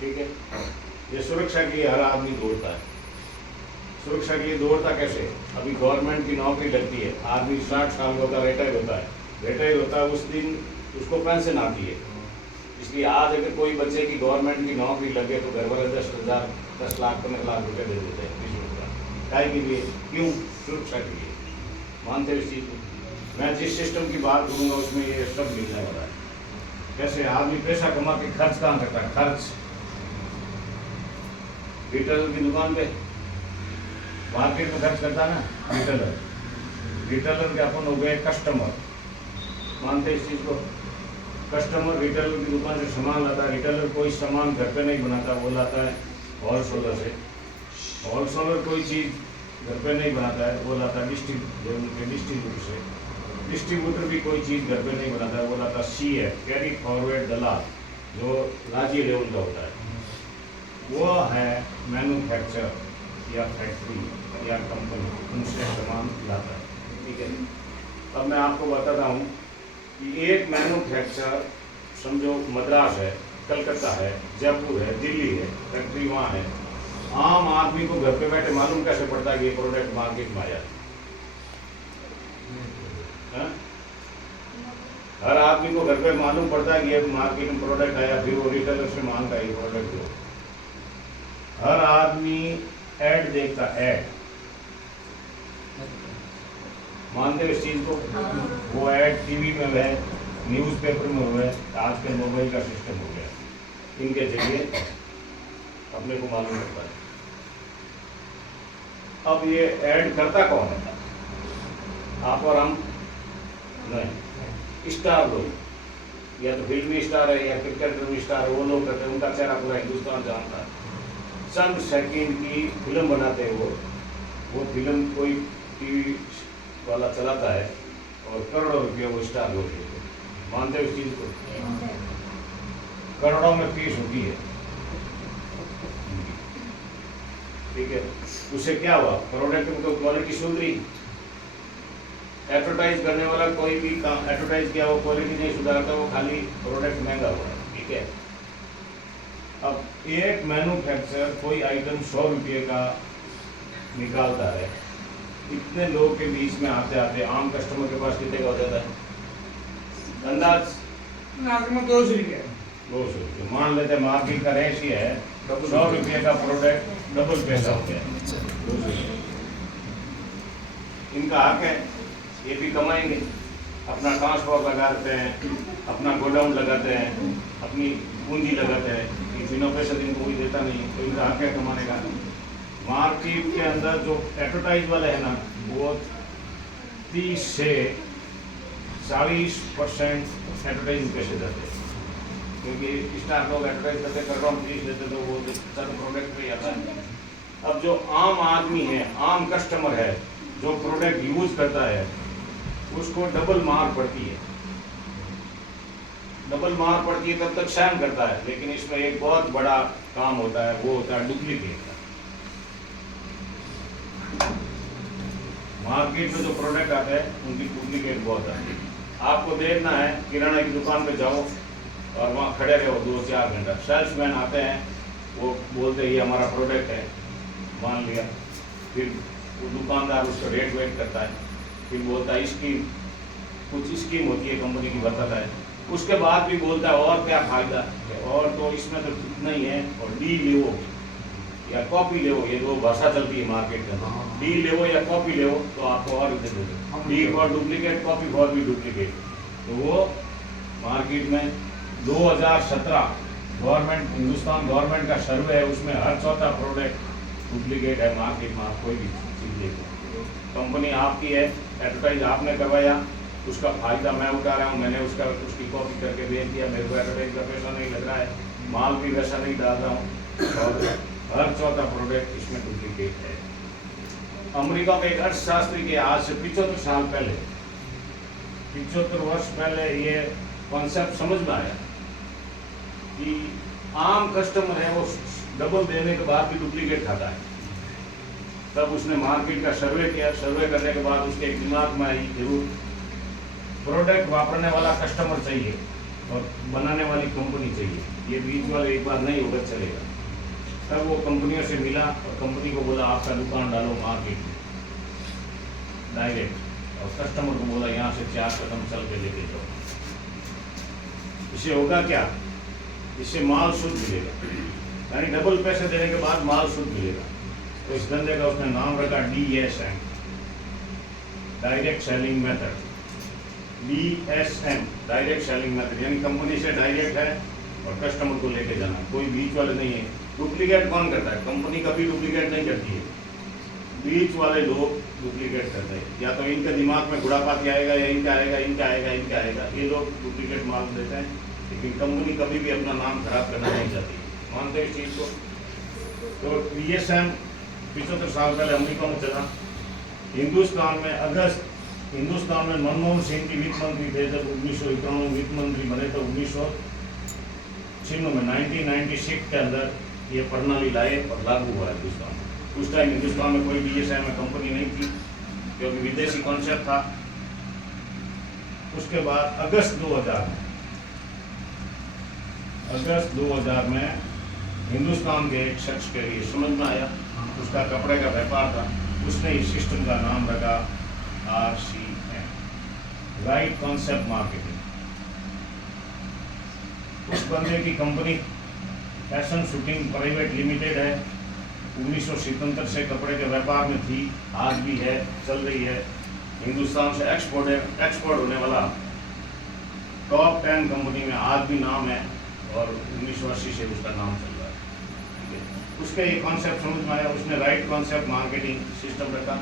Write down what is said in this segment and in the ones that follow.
ठीक है। ये सुरक्षा के लिए हर आदमी दौड़ता है। सुरक्षा के लिए दौड़ता कैसे? अभी गवर्नमेंट की नौकरी लगती है, आदमी 60 साल का होता है, रिटायर होता है। रिटायर होता है उस दिन उसको पेंशन आती है। इसलिए आज अगर कोई बच्चे की गवर्नमेंट की नौकरी लगे तो घर वाले 10,000 10 लाख 15 लाख रुपये दे देते हैं काय के लिए? क्यों? सुरक्षा के लिए। मानते हो इस चीज़ को? मैं जिस सिस्टम की बात करूँगा उसमें ये सब मिलने वाला है। कैसे आदमी पैसा कमा के खर्च कहाँ करता है? खर्च रिटेलर की दुकान पे, मार्केट में खर्च करता है ना रिटेलर। रिटेलर के अपन हो गए कस्टमर। मानते इस चीज़ को? कस्टमर रिटेलर की दुकान से सामान लाता है। रिटेलर कोई सामान घर पे नहीं बनाता, वो लाता है होलसेलर से। होलसेलर कोई चीज़ घर पे नहीं बनाता है, वो लाता है डिस्ट्रीब्यूटर से। डिस्ट्रीब्यूटर भी कोई चीज़ घर पे नहीं बनाता है, वो लाता CF कैरी फॉरवर्ड दलाल, जो लाजी लेवल का होता है। वो है मैन्युफैक्चर या फैक्ट्री या कंपनी, उनसे सामान लाता है। ठीक है। अब मैं आपको बताता हूँ कि एक मैन्युफैक्चर समझो मद्रास है, कलकत्ता है, जयपुर है, दिल्ली है, फैक्ट्री वहाँ है। आम आदमी को घर पे बैठे मालूम कैसे पड़ता है कि ये प्रोडक्ट मार्केट में आया? हर आदमी को घर पे मालूम पड़ता है कि ये मार्केट में प्रोडक्ट आया, फिर वो रिटेलर से मांगता है ये प्रोडक्ट दो। हर आदमी ऐड देखता, ऐड। मानते हो इस चीज़ को? वो ऐड टीवी में है, न्यूज़पेपर में हुआ है, आजकल मोबाइल का सिस्टम हो गया, इनके जरिए अपने को मालूम पड़ता है। अब ये ऐड करता कौन है? आप और हम नहीं, स्टार लोग, या तो फिल्मी स्टार है या क्रिकेट स्टार है, वो लोग करते हैं। उनका चेहरा पूरा हिंदुस्तान जानता है। चंद सेकंड की फिल्म बनाते हैं वो फिल्म कोई टीवी वाला चलाता है और करोड़ों रुपये वो स्टार लोग देते हैं। मानते हो इस चीज़ को? करोड़ों में फीस होती है। ठीक है। उससे क्या हुआ? प्रोडक्ट में तो क्वालिटी सुधरी। एडवर्टाइज करने वाला कोई भी काम एडवर्टाइज किया, वो क्वालिटी नहीं सुधारता, वो खाली प्रोडक्ट महंगा हुआ है। ठीक है। अब एक मैन्युफैक्चरर कोई आइटम 100 रुपये का निकालता है, इतने लोगों के बीच में आते आते आम कस्टमर के पास कितने का हो जाता है? अंदाज 200 रुपये। 200 रुपये मान लेते हैं। मार्केट का रेट ये है 100 रुपये का प्रोडक्ट डबल पैसा हो गया 200 रुपये। इनका हक है, ये भी कमाएंगे। अपना ट्रांसपोर्ट लगाते हैं, अपना गोडाउन लगाते हैं, अपनी पूंजी लगाते हैं। बिना पैसा इनको कोई देता नहीं, तो इनका हक है कमाने का। मार्केट के अंदर जो एडवर्टाइज वाले हैं ना, वो 30 से 40% एडवर्टाइज पैसे देते हैं, क्योंकि स्टार लोग एडवर्टाइज करते कर रहा हूँ 30 देते तो वो प्रोडक्ट पे आता है। अब जो आम आदमी है, आम कस्टमर है, जो प्रोडक्ट यूज करता है, उसको डबल मार पड़ती है। डबल मार पड़ती है तब तक सहन करता है, लेकिन इसमें एक बहुत बड़ा काम होता है, वो होता है डुप्लीकेट का। मार्केट में जो प्रोडक्ट आते हैं उनकी डुप्लीकेट बहुत आती है। आपको देखना है, किराना की दुकान पे जाओ और वहाँ खड़े रहो 2-4 घंटा। सेल्समैन आते हैं, वो बोलते हैं ये हमारा प्रोडक्ट है, मान लिया, फिर वो दुकानदार उसका रेट वेट करता है, फिर बोलता है स्कीम, कुछ स्कीम होती है कंपनी की, बताता है। उसके बाद भी बोलता है और क्या फायदा, और तो इसमें तो कितना ही है, और डी ले या कॉपी ले, ये दो भाषा चलती है मार्केट के अंदर। डी ले या कॉपी ले तो आपको और दे देते, D for duplicate, copy for भी डुप्लीकेट। तो वो मार्केट में 2017 गवर्नमेंट, हिंदुस्तान गवर्नमेंट का सर्वे है, उसमें हर चौथा प्रोडक्ट डुप्लीकेट है मार्केट में। आप कोई भी चीज़ देखो, कंपनी आपकी है, एडवर्टाइज आपने करवाया, उसका फायदा मैं उठा रहा हूँ, मैंने उसकी कॉपी करके भेज दिया, मेरे को एडवर्टाइज का पैसा नहीं लग रहा है, माल भी वैसा नहीं डाल रहा हूँ, और हर चौथा प्रोडक्ट इसमें डुप्लीकेट है। अमेरिका में एक अर्थशास्त्री के आज से 75 साल पहले, 75 वर्ष पहले ये कॉन्सेप्ट समझ में आया कि आम कस्टमर है वो डबल देने के बाद भी डुप्लीकेट खाता है। तब उसने मार्केट का सर्वे किया, सर्वे करने के बाद उसके एक दिमाग में आई, जरूर प्रोडक्ट वापरने वाला कस्टमर चाहिए और बनाने वाली कंपनी चाहिए। ये बीच वाले एक बार नहीं होगा चलेगा। तब वो कंपनियों से मिला और कंपनी को बोला आपका दुकान डालो मार्केट में डायरेक्ट, और कस्टमर को बोला यहाँ से 4 कदम चल के लेके जाओ। इससे होगा क्या, इससे माल शुद्ध मिलेगा, यानी डबल पैसे देने के बाद माल शुद्ध मिलेगा। तो इस धंधे का उसने नाम रखा DSM, direct selling method. DSM direct selling method, यानी कंपनी से डायरेक्ट है और कस्टमर को लेके जाना, कोई बीच वाले नहीं है। डुप्लीकेट कौन करता है, कंपनी कभी डुप्लीकेट नहीं करती है, बीच वाले लोग डुप्लीकेट करते हैं। या तो इनके दिमाग में खुरापाती आएगा, या इनका आएगा, इनका आएगा, इनका आएगा, ये लोग डुप्लीकेट माल देते हैं। लेकिन कंपनी कभी भी अपना नाम खराब करना नहीं चाहती, मानते हैं इस चीज़ को। तो DSM 75 साल पहले अमेरिका में चला। हिंदुस्तान में मनमोहन सिंह जी वित्त मंत्री थे जब 1991 वित्त मंत्री बने, तो 1996 में 1996 के अंदर ये प्रणाली लाए और लागू हुआ हिंदुस्तान में। उस टाइम हिंदुस्तान में कोई DSM में कंपनी नहीं थी, क्योंकि विदेशी कॉन्सेप्ट था। उसके बाद अगस्त 2000 में हिंदुस्तान के एक शख्स के लिए समझ में आया, उसका कपड़े का व्यापार था, उसने इस सिस्टम का नाम रखा RCM, राइट कॉन्सेप्ट मार्केटिंग। उस बंदे की company fashion shooting private limited है, 1977 से कपड़े के व्यापार में थी, आज भी है, चल रही है। हिंदुस्तान से एक्सपोर्ट होने वाला टॉप 10 कंपनी में आज भी नाम है, और 1980 से उसका नाम चल रहा है। उसका ये कॉन्सेप्ट समझ में आया, उसने राइट कॉन्सेप्ट मार्केटिंग सिस्टम रखा।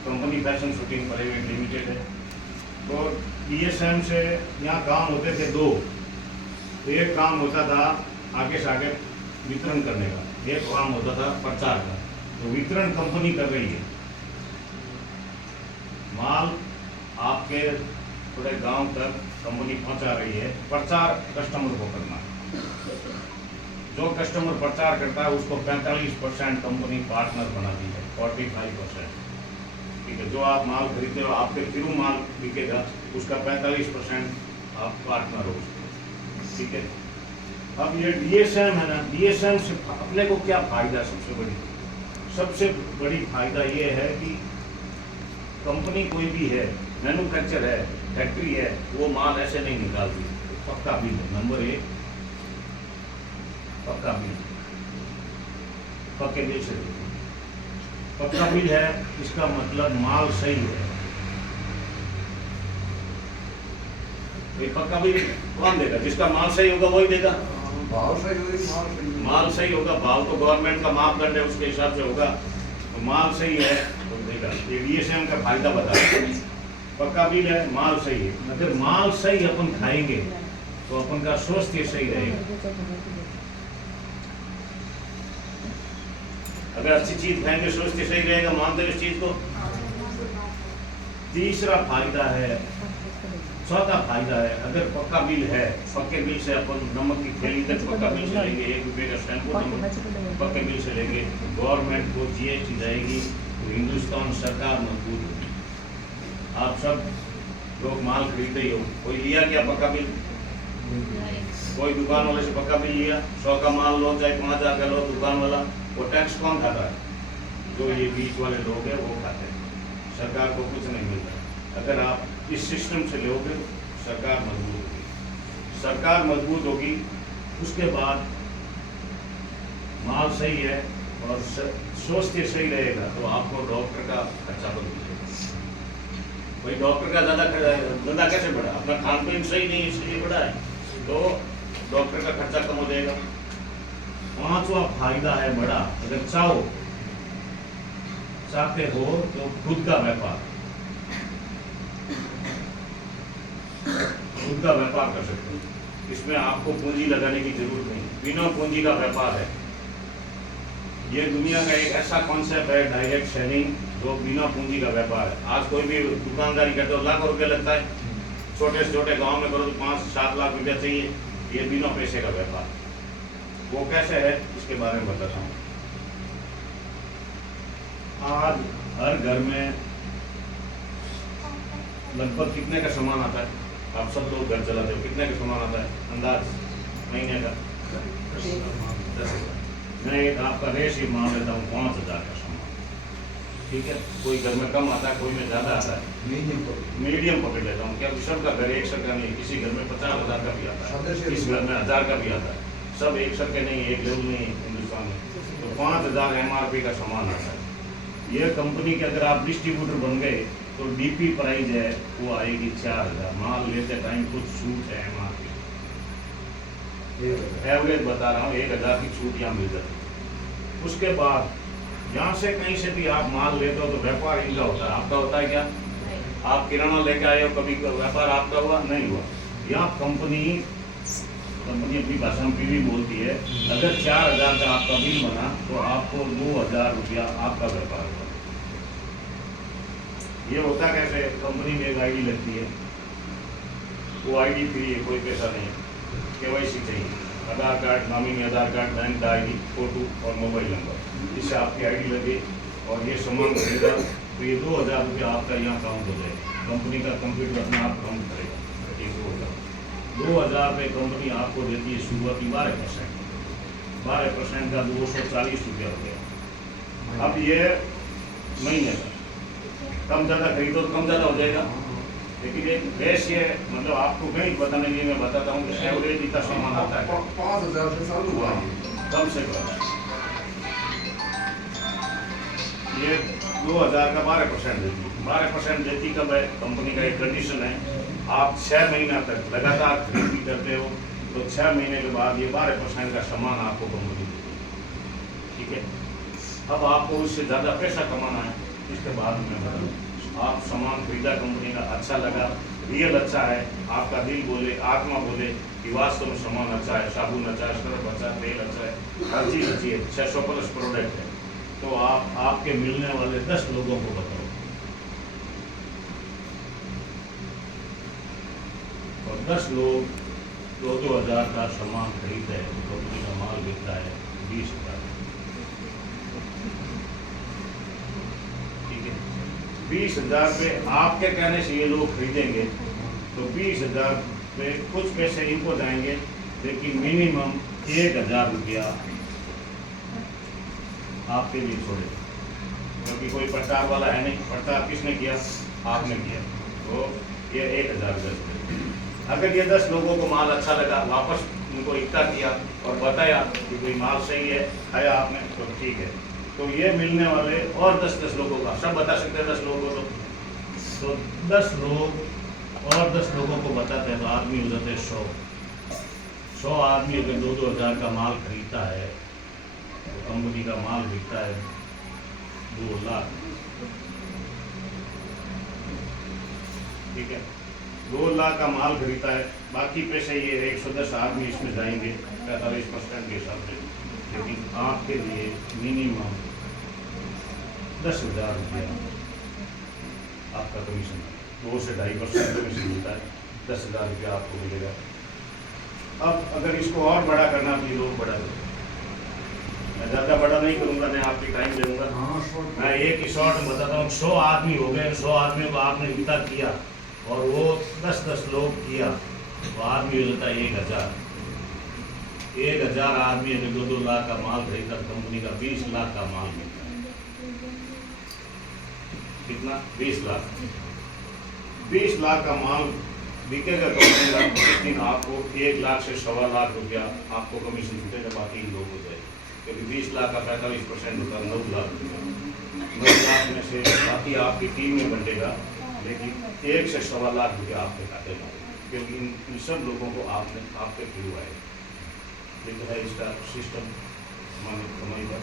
Company fashion shooting private limited है। तो DSM से यहाँ काम होते थे 2। तो एक काम होता था आगे से आगे वितरण करने का, एक काम होता था प्रचार का। तो वितरण कंपनी कर रही है, माल आपके पूरे गांव तक कंपनी पहुंचा रही है। प्रचार कस्टमर को करना, जो कस्टमर प्रचार करता है उसको 45% कंपनी पार्टनर बनाती है, 45%। ठीक है, जो आप माल खरीदते हो, आपके थ्रू माल बिकेगा, उसका 45% आप पार्टनर हो उसके। ठीक है, अब ये DSM है ना, DSM से अपने को क्या फायदा, सबसे बड़ी फायदा ये है कि कंपनी कोई भी है, मैन्युफैक्चर है, फैक्ट्री है, वो माल ऐसे नहीं निकालती। पक्का बिल है, नंबर 1 पक्का बिल, पक्के बिल से पक्का बिल है, इसका मतलब माल सही है। ये पक्का बिल कौन देगा, जिसका माल सही होगा वही देगा। भाव सही होगी, माल सही होगा, भाव तो गवर्नमेंट का मापदंड है, उसके हिसाब से होगा। तो माल सही है तो देगा। ये DSM का फायदा बता, पक्का बिल है, माल सही है। अगर माल सही अपन खाएंगे तो अपन का स्वास्थ्य सही रहेगा। अगर अच्छी चीज खाएंगे स्वास्थ्य सही रहेगा, मानते हो इस चीज को। तीसरा फायदा है, चौथा फायदा है, अगर पक्का बिल है, पक्के बिल से अपन नमक की थैली तक पक्का बिल से लेंगे, 1 रुपये का शैम्पू नमक पक्के बिल से लेंगे, गवर्नमेंट को GST जाएगी, तो हिंदुस्तान सरकार मजबूत होगी। आप सब लोग माल खरीदते ही हो, कोई लिया क्या पक्का बिल? कोई दुकान वाले से पक्का बिल लिया, 100 का माल लो चाहे 5000 का लो, दुकान वाला वो टैक्स कौन खाता है? जो ये बीच वाले लोग हैं वो खाते हैं, सरकार को कुछ नहीं मिलता। अगर आप इस सिस्टम से लोगे, सरकार मजबूत होगी। सरकार मजबूत होगी, उसके बाद माल सही है और स्वास्थ्य सही रहेगा, तो आपको डॉक्टर का खर्चा बन जाएगा। भाई डॉक्टर का धंधा कैसे बढ़ा? अपना खान पीन सही नहीं इसलिए बढ़ा है, तो डॉक्टर का खर्चा कम हो जाएगा। 5वां फायदा है बड़ा, अगर चाहते हो तो खुद का व्यापार कर सकते हो। इसमें आपको पूंजी लगाने की जरूरत नहीं, बिना पूंजी का व्यापार है। ये दुनिया का एक ऐसा कॉन्सेप्ट है डायरेक्ट सेलिंग, जो बिना पूंजी का व्यापार है। आज कोई भी दुकानदारी करते हो, लाखों रुपया लगता है, छोटे से छोटे गांव में करो तो 5-7 लाख रुपया चाहिए। ये बिना पैसे का व्यापार, वो कैसे है इसके बारे में बताता हूँ। आज हर घर में लगभग कितने का सामान आता है? आप सब लोग घर चलाते हो, कितने का सामान आता है अंदाज महीने का? मैं एक आपका रेट ही मान लेता हूँ 5,000 का सामान, ठीक है। कोई घर में कम आता है, कोई में ज़्यादा आता है, मीडियम पकड़ लेता हूँ, क्या सबका घर एक सर का नहीं, किसी घर में 50,000 का भी आता है, किसी घर में 1,000 का भी आता है, सब एक सर के नहीं, एक लेवल नहीं है हिंदुस्तान में। तो 5,000 MRP का सामान आता है। ये कंपनी के अगर आप डिस्ट्रीब्यूटर बन गए तो DP प्राइस है वो आएगी 4,000। माल लेते टाइम कुछ छूट है MRP, एवरेज बता रहा हूँ, 1,000 की छूट यहाँ मिल जाती है। उसके बाद यहाँ से कहीं से भी आप माल लेते हो तो व्यापार इनका होता है, आपका होता है क्या? आप किराना लेके आए हो, कभी व्यापार आपका हुआ नहीं हुआ। यहाँ कंपनी अपनी भाषा में PV बोलती है, अगर 4,000 का आपका बिल बना तो आपको 2,000 रुपया आपका व्यापार हुआ। ये होता कैसे? कंपनी में एक ID लगती है, वो ID फ्री है, कोई पैसा नहीं, KYC चाहिए, आधार कार्ड, नॉमिनी आधार कार्ड, बैंक का ID, फोटो और मोबाइल नंबर, इससे आपकी ID लगे और ये सामान खरीदा तो ये 2,000 रुपया आपका यहाँ काउंट हो जाएगा। कंपनी का कंप्यूटर अपने आप काउंट करेगा, ठीक होगा। 2,000 रुपये कंपनी आपको देती है शुरुआती 12%, 12% का 240 रुपया हो गया। अब ये महीने का कम ज़्यादा खरीदो तो कम ज़्यादा हो जाएगा, लेकिन एक बेस ये मतलब आपको कहीं बताने के लिए मैं बताता हूँ कि एवरेज इतना सामान आता है 5,000 से चालू हुआ कम से कम। ये 2,000 का 12% देती है, 12% देती कब है? कंपनी का एक कंडीशन है, आप 6 महीना तक लगातार खरीदी करते हो तो 6 महीने के बाद ये 12% का सामान आपको कंपनी देती है, ठीक है। अब आपको उससे ज़्यादा पैसा कमाना है, इसके बाद में बताऊँ, आप सामान खरीदा कंपनी का, अच्छा लगा, रियल अच्छा है, आपका दिल बोले, आत्मा बोले कि वास्तव में सामान अच्छा है, साबुन अच्छा है, सर्फ अच्छा है, तेल अच्छा है, हर चीज़ अच्छी है, 600 प्लस प्रोडक्ट है, तो आप आपके मिलने वाले 10 लोगों को बताओ, और 10 लोग 2,000 का सामान खरीदते हैं तो कंपनी का माल बिकता है 20,000, ठीक है। 20,000 पे आपके कहने से ये लोग खरीदेंगे तो 20,000 पे कुछ पैसे इनको जाएंगे, लेकिन मिनिमम 1,000 रुपया आपके लिए छोड़े, क्योंकि कोई प्रचार वाला है नहीं, प्रचार किसने किया? आपने किया, तो ये 1,000 रुपये। अगर ये 10 लोगों को माल अच्छा लगा, वापस उनको इकट्ठा किया और बताया कि कोई माल सही है, खाया आपने तो ठीक है, तो ये मिलने वाले और 10 लोगों का सब बता सकते हैं 10 लोगों को, तो 10 लोग और 10 लोगों को बताते हैं तो आदमी हो जाते हैं 100 आदमी अगर 2,000 का माल खरीदता है तो कंपनी का माल बिकता है 2 लाख, ठीक है। 2 लाख का माल खरीदता है, बाकी पैसे ये 110 आदमी इसमें जाएंगे 45% के हिसाब से, लेकिन आपके लिए मिनिमम 10,000 रुपया आपका कमीशन, 2 से 2.5% कमीशन मिलता है, 10,000 रुपया आपको मिलेगा। अब अगर इसको और बड़ा करना तो ये लोग बड़ा करें, मैं ज़्यादा बड़ा नहीं करूँगा, मैं आपकी टाइम दे दूँगा, मैं एक ही शॉर्ट में बताता हूँ। 100 आदमी हो गए, 100 आदमियों को आपने इकट्ठा किया और वो 10 लोग किया तो आदमी हो जाता है 1,000। 1,000 आदमी अगर 2-2 लाख का माल खरीदा, कंपनी का 20 लाख का माल मिलता है, कितना? 20 लाख। 20 लाख का माल बिकेगा कंपनी का, उस दिन आपको 1 लाख से 1.25 लाख रुपया आपको कमीशन छूटेगा, बाकी लोग हो जाएगी, क्योंकि 20 लाख का 45% होता है 9 लाख रुपया। 9 लाख में से बाकी आपकी टीम में बंटेगा, लेकिन 1 से 1.25 लाख रुपया आपके खाते में, क्योंकि इन सब लोगों को आपने आपके थ्रू आए, ये तो है इसका सिस्टम माने कमाई का।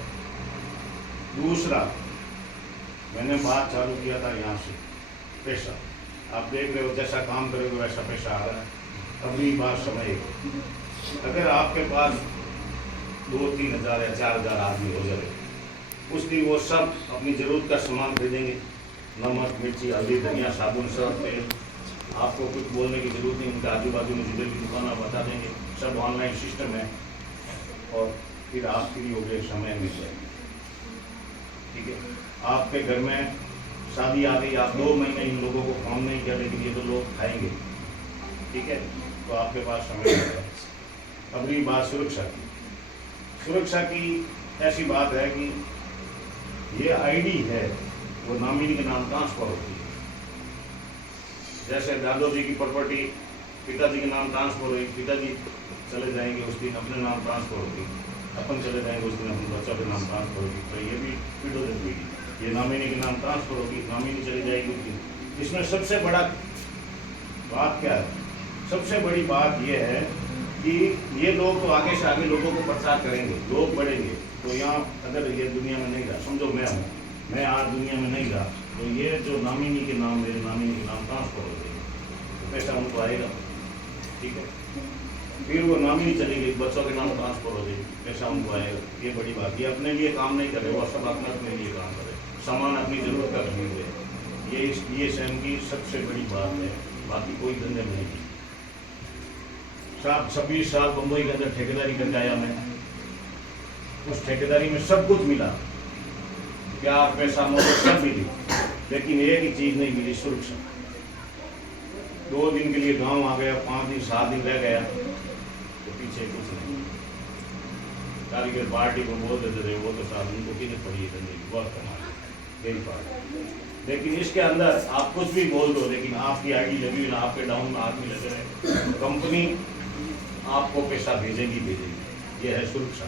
दूसरा, मैंने बात चालू किया था यहाँ से पैसा, आप देख रहे हो जैसा काम करोगे वैसा पैसा आ रहा है। अगली बार समय, अगर आपके पास 2-3 हज़ार या 4,000 आदमी हो जाए, उस दिन वो सब अपनी ज़रूरत का सामान खरीदेंगे, नमक, मिर्ची, हल्दी, धनिया, साबुन, सर्फ, तेल, आपको कुछ बोलने की ज़रूरत नहीं, उनके आजू बाजू में जिधर की दुकान आप बता देंगे, सब ऑनलाइन सिस्टम है, और फिर आप फ्री हो गए, समय मिल जाएगी, ठीक है। आपके घर में शादी आ गई, आप 2 महीने इन लोगों को काम नहीं किया, लेकिन ये तो लोग खाएंगे, ठीक है, तो आपके पास समय है। अगली बात सुरक्षा की। सुरक्षा की ऐसी बात है कि ये आईडी है वो नॉमिनी के नाम ट्रांसफर होती है। जैसे दादो जी की प्रॉपर्टी पिताजी के नाम ट्रांसफर हुई, पिताजी चले जाएंगे उस दिन अपने नाम ट्रांसफर होगी, अपन चले जाएंगे उस दिन अपने बच्चों के नाम ट्रांसफर होगी। तो ये भी पीढ़ी पीढ़ी ये नॉमिनी के नाम ट्रांसफर होगी, नॉमिनी चली जाएगी उस दिन। इसमें सबसे बड़ा बात क्या है? सबसे बड़ी बात ये है कि ये लोग तो आगे से आगे लोगों को प्रचार करेंगे, लोग बढ़ेंगे। तो यहाँ अगर ये दुनिया में नहीं रहा, समझो मैं आज दुनिया में नहीं रहा, तो ये जो नॉमिनी के नाम मेरे नॉमिनी के नाम ट्रांसफर हो जाएंगे, तो पैसा उनको आएगा, ठीक है। फिर वो नॉमिनी चली गई, बच्चों के नाम ट्रांसफर हो जाएगी, पैसा उनको आएगा। ये बड़ी बात। ये अपने लिए काम नहीं करे, वो सब अपने लिए काम करे, सामान अपनी जरूरत का खरीदे। ये स्वयं की सबसे बड़ी बात है, बाकी कोई धंधे में नहीं। 26 साल बम्बई के अंदर ठेकेदारी करके आया मैं। उस ठेकेदारी में सब कुछ मिला, प्यार पैसा मोहब्बत सब मिली, लेकिन एक ही चीज नहीं मिली, सुरक्षा। 2 दिन के लिए गांव आ गया, 5 दिन 7 दिन रह गया, तो पीछे कुछ नहीं। कारीगर पार्टी को बोल देते थे वो तो साहब उनको कितनी पड़ी है करने की, बहुत कमाल यही बात। लेकिन इसके अंदर आप कुछ भी बोल दो, लेकिन आपकी आईडी लगी हुई ना, आपके डाउन में आदमी लगे रहे, कंपनी आपको पैसा भेजेगी। ये है सुरक्षा।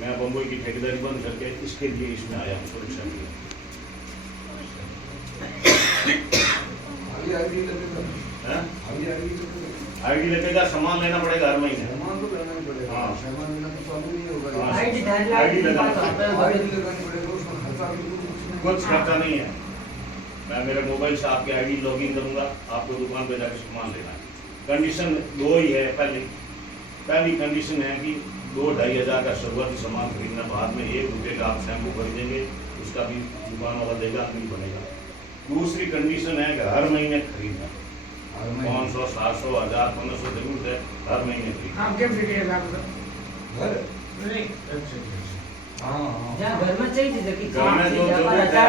मैं बम्बई की ठेकेदारी बंद करके इसके लिए इसमें आया हूँ, सुरक्षा के लिए। आईडी लगेगा, सामान लेना पड़ेगा हर महीने। सामान तो लेना ही पड़ेगा। हाँ। सामान लेना तो चालू नहीं होगा। हाँ। आईडी आईडी लगानी लगानी पड़ेगा, उसमें खर्चा भी कुछ खर्चा नहीं है। मैं मेरे मोबाइल से आपकी आईडी लॉगिन करूंगा, आपको दुकान पे जाकर सामान लेना है। कंडीशन 2 ही है। पहली कंडीशन है कि 2-2.5 हज़ार का शुरुआती सामान खरीदना, बाद में 1 रुपये का आप शैम्पू खरीदेंगे, उसका भी दुकान वाला देगा, नहीं बनेगा। दूसरी कंडीशन है कि हर महीने खरीदना, 500, 700, 1000, 1500 जरूर है, हर महीने खरीदना। आप क्या फिक्र घर नहीं हाँ जहाँ घर में चाहिए था कि घर में जो जरूरत है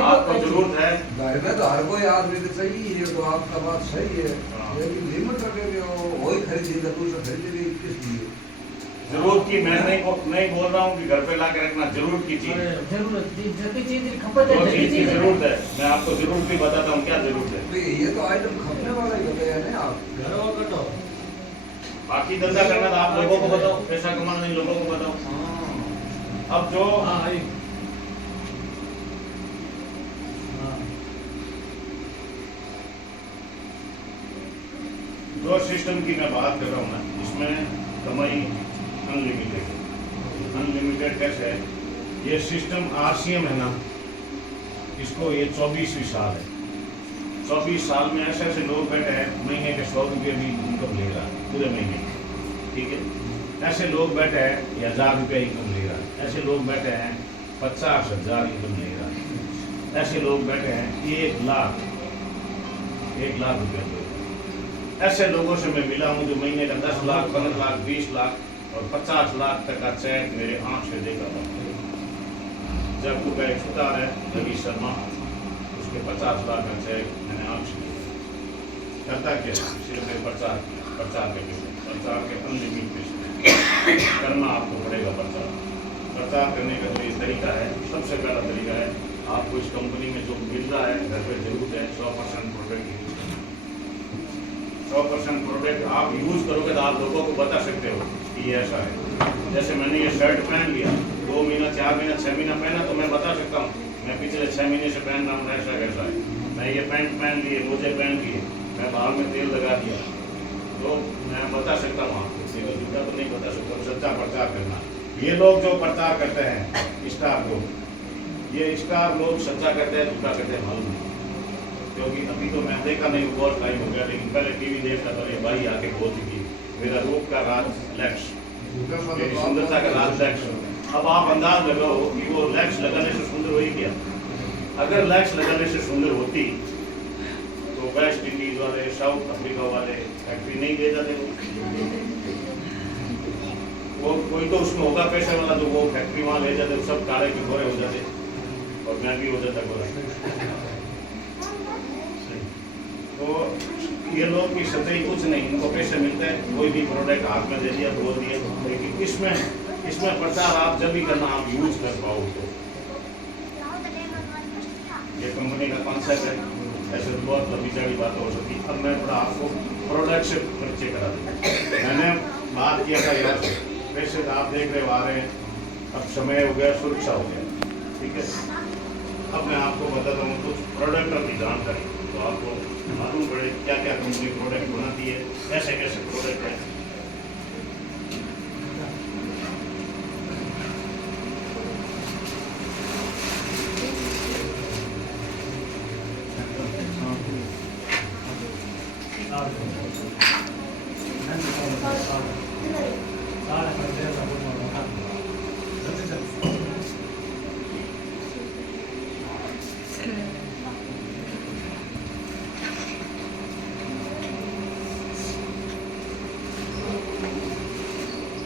आपको जरूरत है, घर में तो हर कोई आदमी को चाहिए, ये तो आपका बात सही है। हाँ। लेकिन लिमिट रखेंगे वही खरीदेगा, दूसरा खरीदेगा किस लिए? जरूरत की मैं नहीं बोल रहा हूँ कि घर पे ला के रखना, जरूरत की चीज, जरूरत चीज खपत जो है, चीज की जरूरत है। मैं आपको जरूरत भी बताता हूँ क्या जरूरत है। तो ये तो आइटम खपने वाला ही होता है ना। आप बाकी धंधा करना तो आप लोगों को बताओ, पैसा कमाना नहीं लोगों को बताओ। अब जो जो सिस्टम की मैं बात कर रहा हूँ ना, इसमें कमाई अनलिमिटेड कैसे है? ये सिस्टम RCM है ना, इसको ये 24वीं साल है। 24 साल में ऐसे ऐसे लोग बैठे हैं, महीने के 100 रुपये भी इनकम ले रहा है पूरे महीने, ठीक है। ऐसे लोग बैठे हैं 1000 रुपये इनकम ले रहा है। ऐसे लोग बैठे हैं 50,000 इनकम ले रहा है। ऐसे लोग बैठे हैं 1 लाख रुपये ले रहा है। ऐसे लोगों से मैं मिला हूँ जो महीने का 10 लाख, 15 लाख, 20 लाख और 50 लाख तक का चेक मेरे आँख से देखा था। जब का एक सुधार है रवि शर्मा, उसके 50 लाख का चेक मैंने आँख से देखा। करता क्या? सिर्फ प्रचार के अनलिमिटेड करना आपको पड़ेगा। प्रचार करने का जो ये तरीका है, सबसे पहला तरीका है आपको इस कंपनी में जो मिल रहा है घर पे जरूरत है 100% प्रोडक्ट यूज करना। 100% प्रोडक्ट आप यूज करोगे तो आप लोगों को बता सकते हो कि ये ऐसा है। जैसे मैंने ये शर्ट पहन लिया, 2 महीना, 4 महीना, 6 महीना पहना, तो मैं बता सकता हूँ मैं पिछले 6 महीने से पहन रहा हूँ, ऐसा कैसा है। मैं ये पैंट पहन लिए, मोजे पहन लिए, मैं बाल में तेल लगा दिया, तो मैं बता सकता हूँ आपको। झूठा तो नहीं बता सकता, सच्चा प्रचार करना। ये लोग जो प्रचार करते हैं स्टार लोग, ये स्टार लोग सच्चा करते हैं झूठा करते हैं मालूम नहीं। क्योंकि अभी तो मैं देखा नहीं, बहुत टाइम हो गया, लेकिन पहले टीवी देखता था, ये भाई आके बोलती थी मेरा रूप का राज लैक्स, मेरी सुंदरता का राज लैक्स। अब आप अंदाज लगाओ कि वो लैक्स लगाने से सुंदर हुई क्या? अगर लैक्स लगाने से सुंदर होती तो वेस्ट इंडीज वाले, साउथ अफ्रीका वाले फैक्ट्री नहीं दे जाते। वो कोई तो उसमें होगा पैसे वाला जो वो फैक्ट्री वहाँ ले जाते, सब काले के गोरे हो जाते और मैं भी हो जाता गोरा। तो ये लोग की सच्चाई कुछ नहीं, इनको पैसे मिलते हैं, कोई भी प्रोडक्ट हाथ में दे दिया, बोल दिया, लेकिन इसमें प्रचार आप जब भी करना, आप यूज कर पाओ तो। ये कंपनी का कॉन्सेप्ट है। ऐसे तो बहुत लंबी चौड़ी बात हो सकती। अब मैं थोड़ा आपको प्रोडक्ट से परिचय करा दूँ। मैंने बात किया था यार, वैसे आप देख रहे हो आ रहे हैं, अब समय हो गया, सुरक्षा हो गया, ठीक है। अब मैं आपको बताता हूँ कुछ प्रोडक्टों की जानकारी, तो आपको मालूम पड़े क्या क्या कंपनी प्रोडक्ट बनाती है, कैसे कैसे प्रोडक्ट है।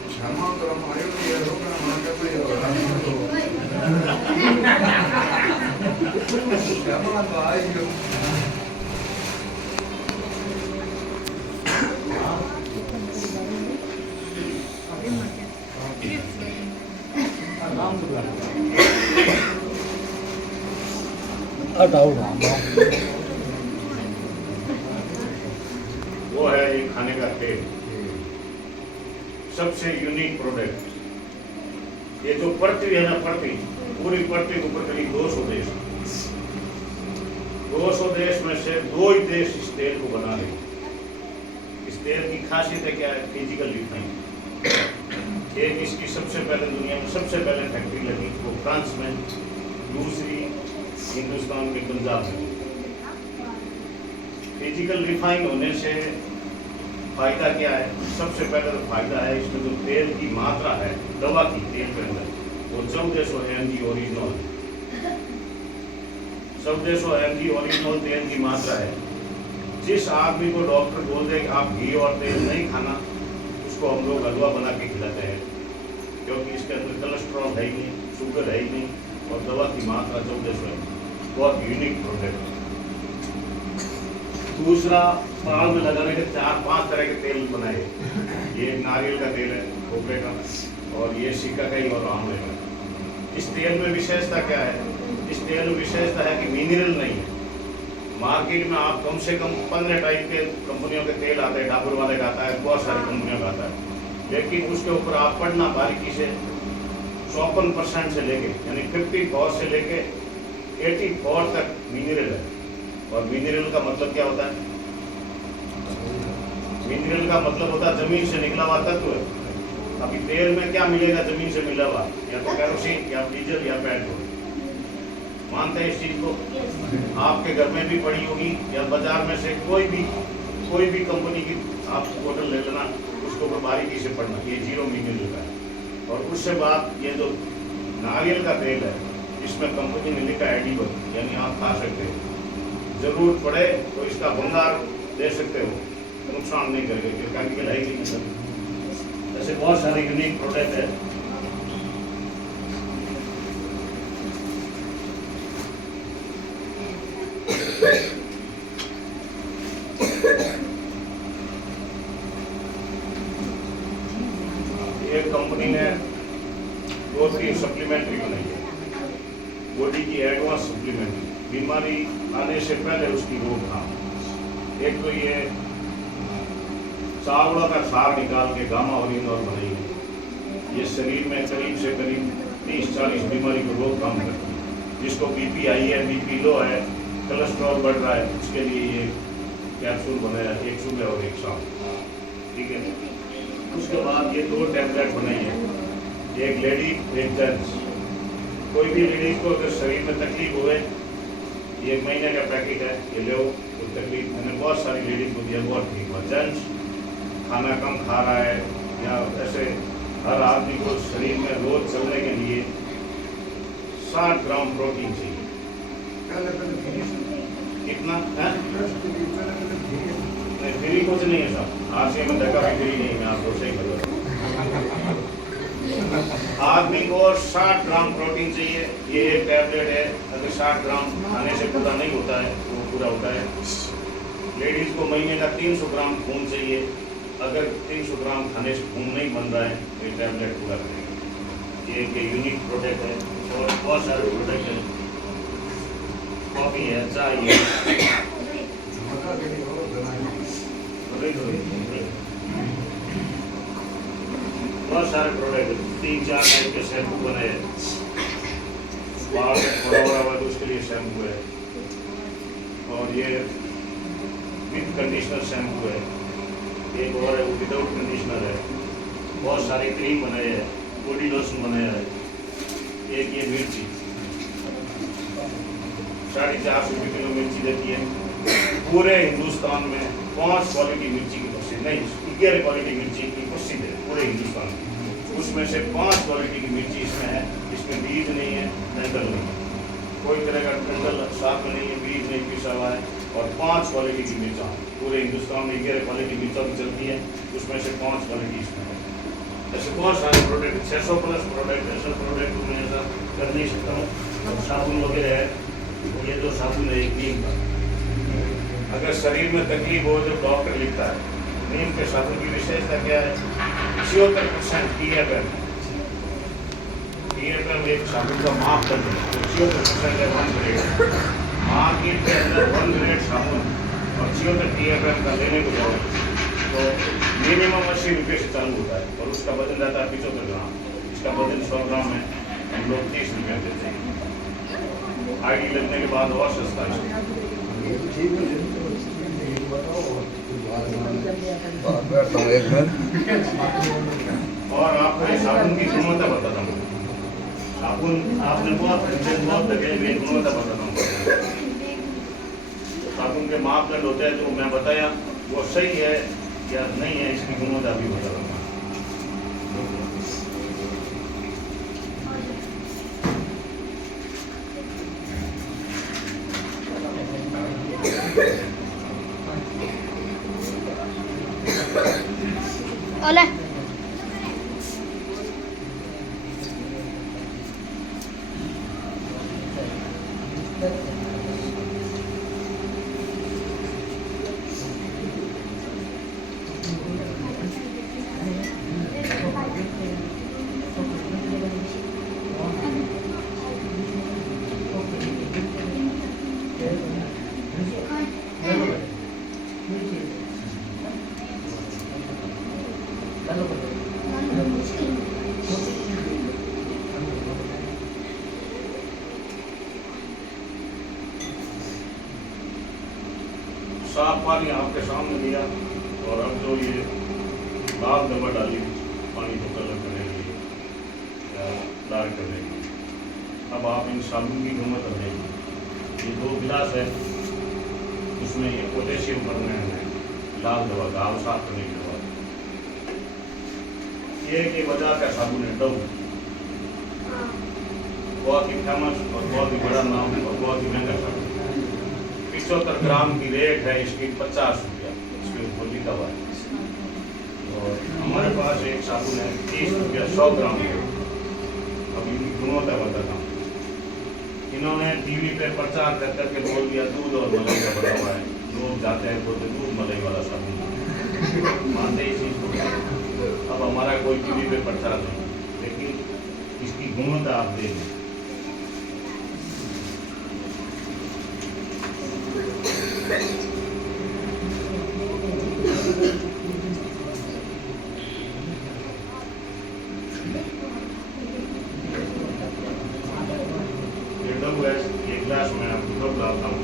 क्षमा करो, हमारे को ये रोकना मांगा कोई क्षमा तो आई हो। वो है ये खाने का तेल, सबसे यूनिक प्रोडक्ट। ये जो पृथ्वी है ना, पृथ्वी पूरी पृथ्वी के ऊपर करीब 200 देश, 200 देश में से 2 ही देश इस तेल को बना रहे हैं। इस तेल की खासियत है क्या है? Physical refining. एक इसकी सबसे पहले दुनिया में सबसे पहले फैक्ट्री लगी वो फ्रांस में, दूसरी हिंदुस्तान के पंजाब में। फिजिकल रिफाइन होने से फायदा क्या है? सबसे पहले तो फायदा है इसमें जो तेल की मात्रा है दवा की तेल के अंदर, वो 1400 mg ओरिजिनल, 1400 mg ओरिजिनल तेल की मात्रा है। जिस आदमी को डॉक्टर बोल दे कि आप घी और तेल नहीं खाना, उसको हम लोग हलवा बना के खिलाते हैं, क्योंकि इसके अंदर कोलेस्ट्रॉल है ही नहीं, शुगर है ही नहीं, और दवा की मात्रा 1400 mg। बहुत यूनिक प्रोडक्ट। दूसरा, बाल में लगाने के 4-5 तरह के तेल बनाए। ये नारियल का तेल है, खोपरे का, और ये सिकाकाई और आंवले का। इस तेल में विशेषता क्या है? इस तेल में विशेषता है कि मिनरल नहीं है। मार्केट में आप कम से कम 15 टाइप के कंपनियों के तेल आते हैं, डाबर वाले का आता है, बहुत सारी कंपनियों का आता है, लेकिन उसके ऊपर आप पढ़ना बारीकी से, 54% से लेके यानी 54 से लेके 84 तक मिनरल है। और मिनरल का मतलब क्या होता है? मिनरल का मतलब होता है जमीन से निकला हुआ तत्व है। अभी तेल में क्या मिलेगा जमीन से मिला हुआ? या तो केरोसिन या डीजल या पेट्रोल। मानते हैं इस चीज को? आपके घर में भी पड़ी होगी, या बाजार में से कोई भी कंपनी की आप बोतल ले लेना, उसको ऊपर बारीकी से पढ़ना, ये 0 मिनरल का है। और उससे बाद ये जो नारियल का तेल है, इसमें कंपनी ने लिखा है एडिबल, यानी आप खा सकते हो, जरूरत पड़े तो इसका भंडार दे सकते हो, नुकसान नहीं करेगा, केमिकल है ही नहीं। ऐसे बहुत सारे यूनिक प्रोडक्ट है। एक कंपनी ने 2-3 सप्लीमेंट्री बनाई है, बॉडी की एडवांस सप्लीमेंट्री, बीमारी आने से पहले उसकी रोकथाम। एक तो ये चावड़ा का सार निकाल के गामा ओरिजिनल बनाई है। ये शरीर में करीब से करीब 30-40 बीमारी को रोकथाम करती है। जिसको बीपी हाई है, बीपी लो है, कोलेस्ट्रॉल बढ़ रहा है, उसके लिए ये कैप्सूल बनाया, एक सुबह और एक शाम, ठीक है। उसके बाद ये 2 टैबलेट बनाई है, एक लेडी एक जेंट्स। कोई भी लेडीज को अगर शरीर में तकलीफ हुए, ये 1 महीने का पैकेट है, ये लो, कोई तकलीफ। मैंने बहुत सारी लेडीज को दिया, बहुत ठीक हुआ। जेंट्स खाना कम खा रहा है, या ऐसे हर आदमी को शरीर में रोज चलने के लिए 60 ग्राम प्रोटीन चाहिए। कितना है? नहीं, फ्री कुछ नहीं है साहब, आरसीए में धक्का भी फ्री नहीं है, मैं आपको सही बता। आदमी को 60 ग्राम प्रोटीन चाहिए। ये एक टैबलेट है, अगर 60 ग्राम खाने से पूरा नहीं होता है तो पूरा होता है। लेडीज़ को महीने का 300 ग्राम खून चाहिए। अगर 300 ग्राम खाने से खून नहीं बन रहा है तो ये टैबलेट पूरा करेगा। ये एक यूनिक प्रोडक्ट है और बहुत सारे प्रोडक्ट हैं। कॉफ़ी है, चाय है, बता देंगे और बनाएंगे। बहुत सारे प्रोडक्ट हैं। 3-4 टाइप के शैम्पू बने हैं। बाल में थोड़ा बड़ा हुआ तो उसके लिए शैम्पू है। और ये विद कंडीशनर शैम्पू है। एक और है वो विदाउट कंडीशनर है। बहुत सारे क्रीम बनाए हैं, बॉडी लोशन बनाया है। एक ये मिर्ची 450 रुपये किलो मिर्ची देती है। पूरे हिंदुस्तान में 5 क्वालिटी मिर्ची की प्रसिद्ध नहीं, 11 क्वालिटी मिर्ची की प्रसिद्ध है पूरे हिंदुस्तान में। उसमें से 5 क्वालिटी की मिर्ची इसमें है। इसमें बीज नहीं है, डंडल नहीं है, कोई तरह का डंडल साथ में नहीं है, बीज नहीं पिसा हुआ है। और 5 क्वालिटी की मिर्चा पूरे हिंदुस्तान में 11 क्वालिटी मिर्चा भी चलती है, उसमें से 5 क्वालिटी इसमें है। ऐसे बहुत सारे प्रोडक्ट, 600 प्लस प्रोडक्ट, ऐसे प्रोडक्ट मैं ऐसा कर नहीं सकता हूँ। और साबुन वगैरह है, ये जो साबुन है एक नीम का। अगर शरीर में तकलीफ हो जो डॉक्टर लिखता है, नीम के साबुन की विशेषता क्या है? 76% TFM एक साबुन का मापदंड है। 76% है 1 ग्रेड। मार्केट के अंदर 1 ग्रेड साबुन और 76 TFM का लेने को जाओ तो मिनिमम 80 रुपये से चालू होता है और उसका वजन रहता है 75 ग्राम। इसका वजन 100 ग्राम है, हम लोग 30 रुपये देते हैं। आईडी लगने के बाद और सस्ता है। ये तो ठीक है, ये बताओ और कुछ बात नहीं। बैठता हूँ एक मिनट। और आपको ये साबुन की गुणवत्ता बताता हूँ। साबुन आपने बहुत लगे, मैं गुणवत्ता बताता हूँ। साबुन के मापदंड होते हैं जो मैं बताया वो सही है या नहीं है, इसकी गुणवत्ता भी बताता हूँ। Hola. साफ पानी आपके सामने दिया और अब जो ये लाल दवा डाली पानी को कलर करने के लिए या डार्क करने के लिए, अब आप इन साबुन की गुणवत्ता देंगे। ये 2 गिलास है, उसमें ये पोटेशियम परमानेंट है, लाल दवा का आप साफ करने के बाद। ये बाजार का साबुन है डव, बहुत ही फेमस और बहुत ही बड़ा नाम और बहुत ही महंगा साबुन। 75 ग्राम की रेट है इसकी 50 रुपया, इसके ऊपर लिखा हुआ है। और हमारे पास एक साबुन है 30 रुपया 100 ग्राम की। अब इनकी गुणवत्ता बताता हूँ। इन्होंने टीवी पे प्रचार कर करके बोल दिया दूध और मलाई का बना हुआ है। लोग जाते हैं बोलते दूध मलाई वाला साबुन, मानते ही चीज़ को। अब हमारा कोई टीवी पे प्रचार नहीं, लेकिन इसकी गुणवत्ता आप देखें। एक गिलास में आपको कब डालता हूँ।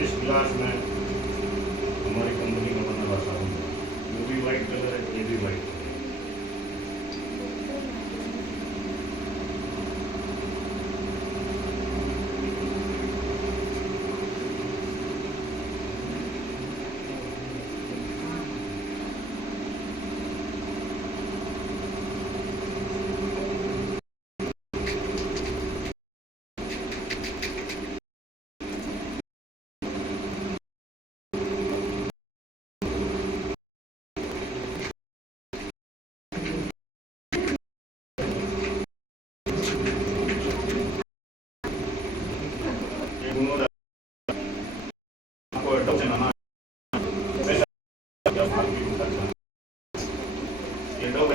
इस गिलास में हमारी कंपनी का बना हुआ साबुन है, वो भी वाइट कलर है, ये भी वाइट कलर है। या बाकी उनका चल ये दो है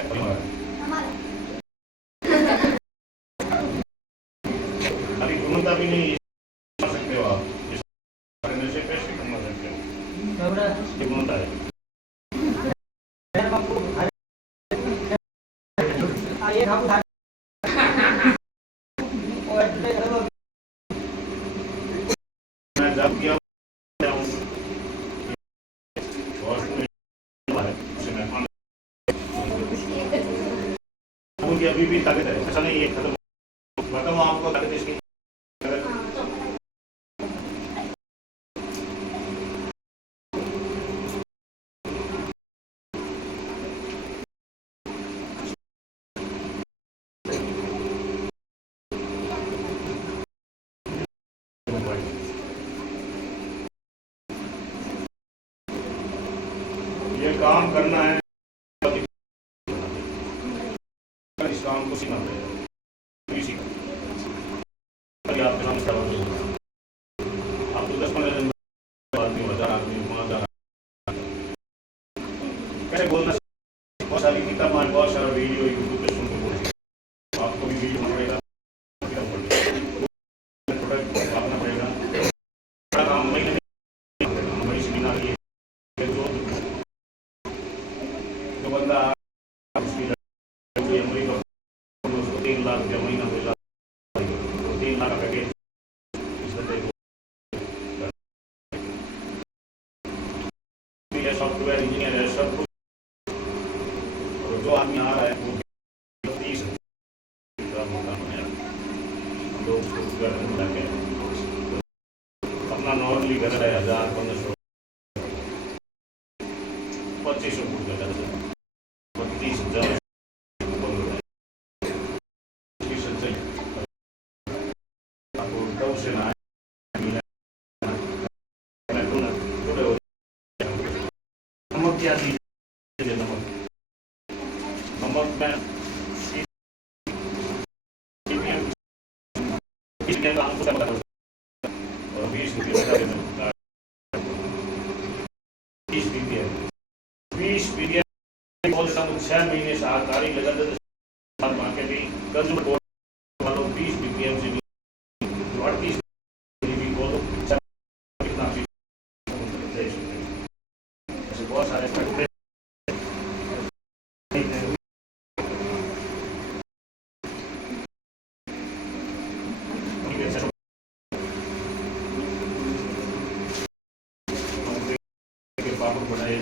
अभी गुणवत्ता भी नहीं कर सकते हो आप इस नशे पे भी कमा सकते हो एवढा ये गुणवत्ता है ये खाऊ खा मैं जब किया उनकी अभी भी ताकत है ऐसा नहीं है खत्म बताओ आपको ताकत इसकी ये काम करना है इस काम को सीखना पड़ेगा आप नाम से आप तो 10-15 दिन आदमी 1000 आदमी 5000 कैसे बोलना बहुत सारी किताब में बहुत सारा वीडियो यूट्यूब पे सुनते बोलते आपको भी वीडियो बनाना पड़ेगा प्रोडक्ट अपना पड़ेगा काम महीने सीखना है जो बंदा उसकी अमरीका 3 लाख रुपया महीना मिला 3 लाख का पैकेज इस बंदे को सॉफ्टवेयर इंजीनियर है सब कुछ और जो आदमी आ रहा है वो 30 का मौका बनाया लोग उसको घर में बुला के अपना नॉर्मली घर है 1000-1500 2500 फुट का घर है 30,000 नमक क्या चीज नमक में और 20 रुपये 20 पीडीएम बोल रहा हूँ 6 महीने से आकारी लगा मार्केटिंग कंज्यूमर बोर्ड वालों 20 पीडीएम से 38 बोलो कितना बहुत सारे फैक्ट्री पापड़ बनाए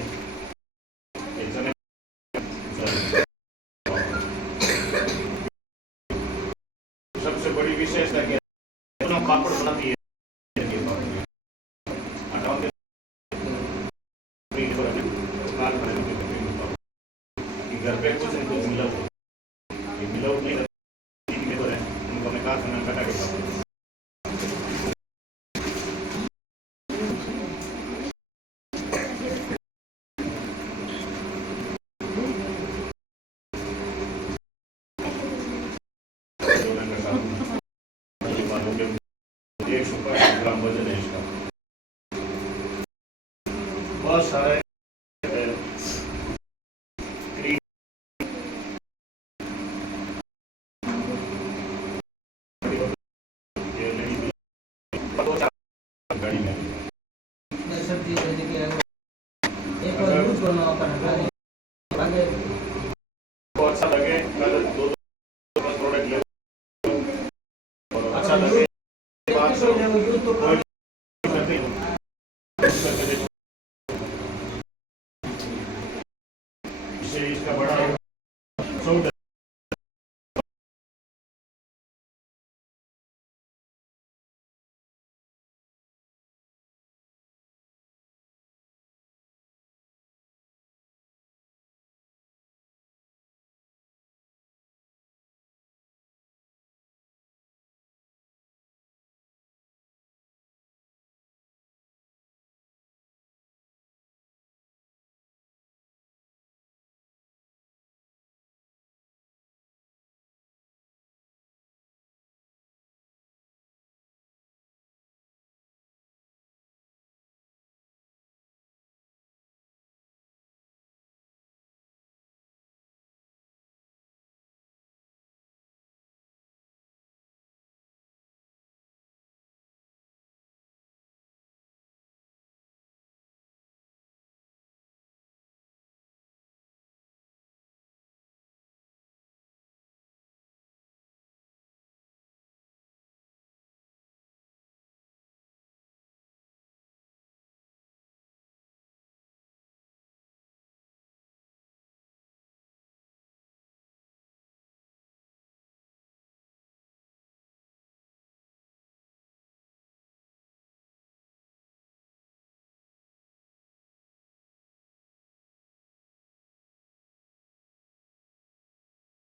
सबसे बड़ी विशेषता क्या पापड़ बनाती है घर पे कुछ नहीं कुछ मिलावट नहीं है उनको मैं कहा था कटा के ग्राम वजन है इसका बहुत सारे गाड़ी में सब चीज एक बार यूज करना अपन आगे बहुत अच्छा लगे कल 2 प्रोडक्ट ले और अच्छा लगे बात तो इससे इसका बड़ा